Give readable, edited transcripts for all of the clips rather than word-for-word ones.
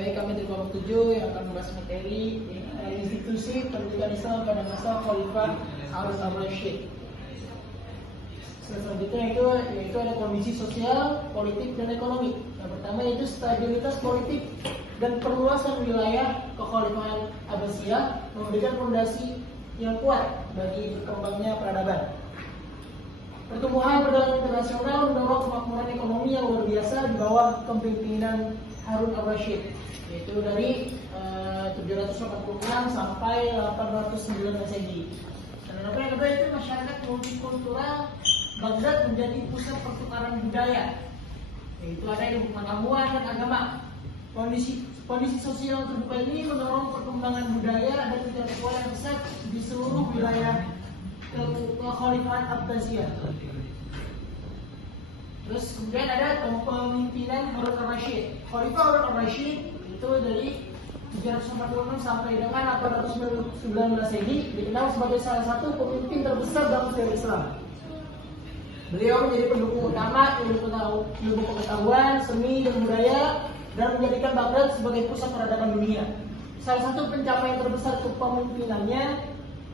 Baik, kami dari kelompok 7 yang akan membahas materi institusi pendidikan Islam pada masa Khalifah Harun al-Rashid. Selanjutnya yaitu ada kondisi sosial, politik, dan ekonomi. Yang pertama yaitu stabilitas politik dan perluasan wilayah kekhalifahan Abbasiyah memberikan fondasi yang kuat bagi berkembangnya peradaban. Pertumbuhan perdagangan internasional mendorong kemakmuran ekonomi yang luar biasa di bawah kepemimpinan Harun al-Rashid, yaitu dari 786 sampai 809 Masehi. Dan yang kedua itu masyarakat multikultural Baghdad menjadi pusat pertukaran budaya, yaitu ada ilmu pengetahuan dan agama. Kondisi sosial terbuka ini mendorong perkembangan budaya dan intelektual yang besar di seluruh wilayah kekhalifahan Abbasiyah. Terus kemudian ada kepemimpinan Harun al-Rashid. Khalifah Harun al-Rashid itu dari 746 sampai dengan 809 Masehi dikenal sebagai salah satu pemimpin terbesar dalam sejarah Islam. Beliau menjadi pendukung utama ilmu pengetahuan, seni, dan budaya, dan menjadikan Baghdad sebagai pusat peradaban dunia. Salah satu pencapaian terbesar kepemimpinannya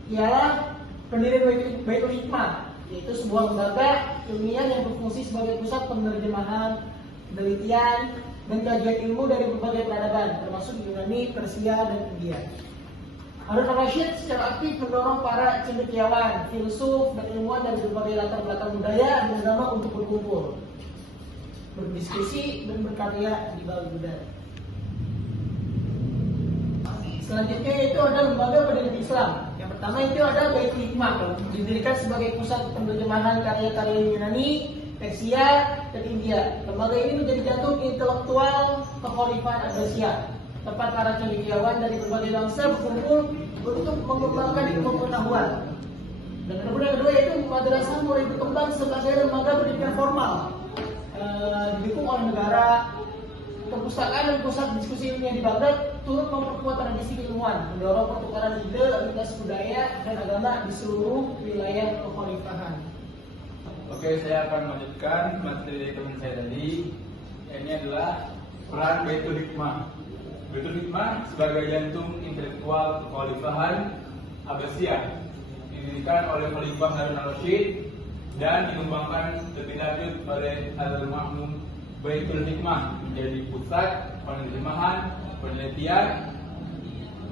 ialah pendirian Baitul Hikmah, yaitu sebuah lembaga ilmiah yang berfungsi sebagai pusat penerjemahan, penelitian, dan kajian ilmu dari berbagai peradaban, termasuk Yunani, Persia, dan India. Harun al-Rashid secara aktif mendorong para cendekiawan, filsuf, dan ilmuwan dari berbagai latar belakang budaya dan agama untuk berkumpul, berdiskusi, dan berkarya di Baghdad. Selanjutnya itu ada lembaga pendidikan Islam. Yang pertama itu ada Baitul Hikmah, didirikan sebagai pusat penerjemahan karya-karya Yunani, Persia, dan India. Lembaga ini menjadi jantung intelektual kekhalifahan Abbasiyah, tempat para cendekiawan dari berbagai bangsa berkumpul untuk mengembangkan ilmu pengetahuan. Dan kemudian kedua yaitu madrasah mulai berkembang sebagai lembaga pendidikan formal, didukung oleh negara. Perpustakaan dan pusat diskusi ilmiah di Baghdad turut memperkuat tradisi ilmuwan, mendorong pertukaran ide, lintas budaya, dan agama di seluruh wilayah kekhalifahan. Oke, saya akan melanjutkan materi teman saya tadi. Ini adalah peran Baitul Hikmah. Baitul Hikmah sebagai jantung intelektual kekhalifahan Abbasiyah, didirikan oleh Khalifah Harun al-Rashid dan dikembangkan lebih lanjut oleh Al-Mahmum. Baitul Hikmah menjadi pusat penerjemahan, penelitian,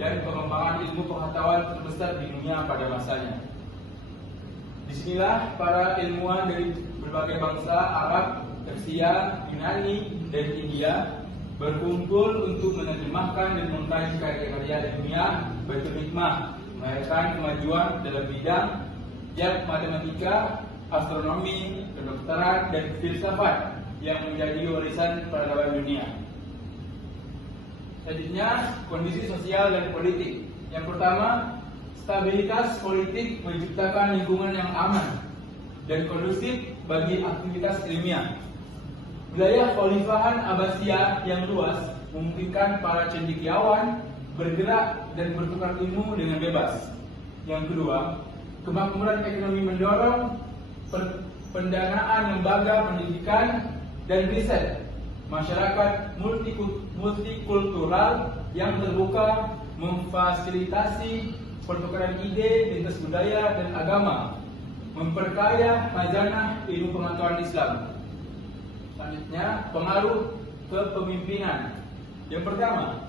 dan pengembangan ilmu pengetahuan terbesar di dunia pada masanya. Disinilah para ilmuwan dari berbagai bangsa Arab, Persia, Yunani, dan India berkumpul untuk menerjemahkan dan mengkaji karya-karya ilmiah Baitul Hikmah, melahirkan kemajuan dalam bidang matematika, astronomi, kedokteran, dan filsafat yang menjadi warisan peradaban dunia. Selanjutnya, kondisi sosial dan politik. Yang pertama, stabilitas politik menciptakan lingkungan yang aman dan kondusif bagi aktivitas ilmiah. Wilayah Kekhalifahan Abbasiyah yang luas memungkinkan para cendekiawan bergerak dan bertukar ilmu dengan bebas. Yang kedua, kemakmuran ekonomi mendorong pendanaan lembaga pendidikan dan riset. Masyarakat multikultural yang terbuka memfasilitasi pertukaran ide, lintas budaya, dan agama, memperkaya khazanah ilmu pengetahuan Islam. Selanjutnya, pengaruh kepemimpinan. Yang pertama,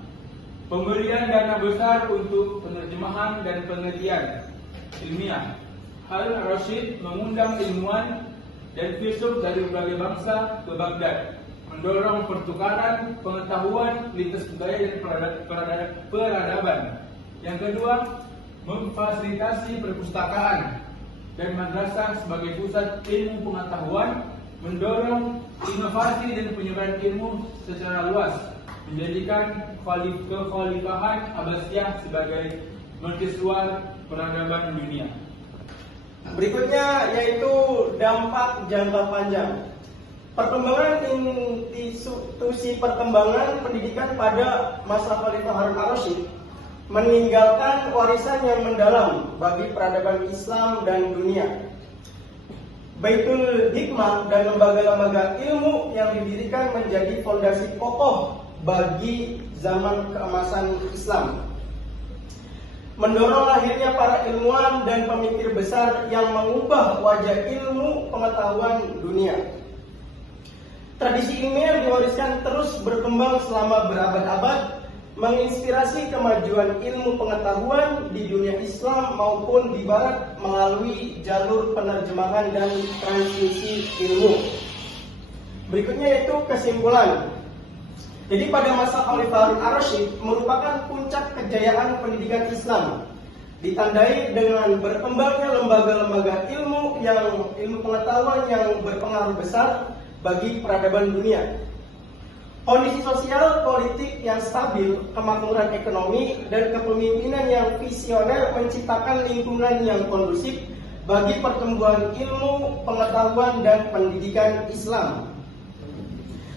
pemberian dana besar untuk penerjemahan dan penelitian ilmiah. Harun al-Rashid mengundang ilmuwan dan filsuf dari berbagai bangsa ke Baghdad, mendorong pertukaran pengetahuan, lintas budaya, dan peradaban. Yang kedua, memfasilitasi perpustakaan dan madrasah sebagai pusat ilmu pengetahuan, mendorong inovasi dan penyebaran ilmu secara luas, menjadikan kekhalifahan Abbasiyah sebagai mercusuar peradaban dunia. Berikutnya yaitu dampak jangka panjang. Perkembangan institusi perkembangan pendidikan pada masa Khalifah Harun al-Rashid meninggalkan warisan yang mendalam bagi peradaban Islam dan dunia. Baitul Hikmah dan lembaga-lembaga ilmu yang didirikan menjadi fondasi kokoh bagi zaman keemasan Islam, mendorong lahirnya para ilmuwan dan pemikir besar yang mengubah wajah ilmu pengetahuan dunia. Tradisi ilmiah diwariskan terus berkembang selama berabad-abad, menginspirasi kemajuan ilmu pengetahuan di dunia Islam maupun di Barat melalui jalur penerjemahan dan transmisi ilmu. Berikutnya yaitu kesimpulan. Jadi pada masa Khalifah Harun ar-Rasyid merupakan puncak kejayaan pendidikan Islam, ditandai dengan berkembangnya lembaga-lembaga ilmu pengetahuan yang berpengaruh besar bagi peradaban dunia. Kondisi sosial politik yang stabil, kemakmuran ekonomi, dan kepemimpinan yang visioner menciptakan lingkungan yang kondusif bagi pertumbuhan ilmu, pengetahuan, dan pendidikan Islam.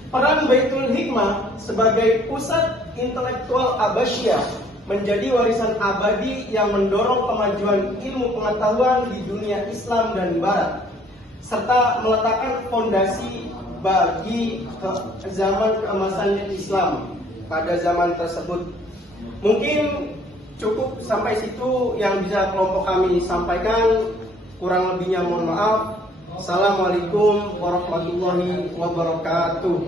Peran Baitul Hikmah sebagai pusat intelektual Abbasiyah menjadi warisan abadi yang mendorong kemajuan ilmu pengetahuan di dunia Islam dan Barat, serta meletakkan fondasi bagi zaman keemasan Islam pada zaman tersebut. Mungkin cukup sampai situ yang bisa kelompok kami sampaikan. Kurang lebihnya mohon maaf. Assalamualaikum warahmatullahi wabarakatuh.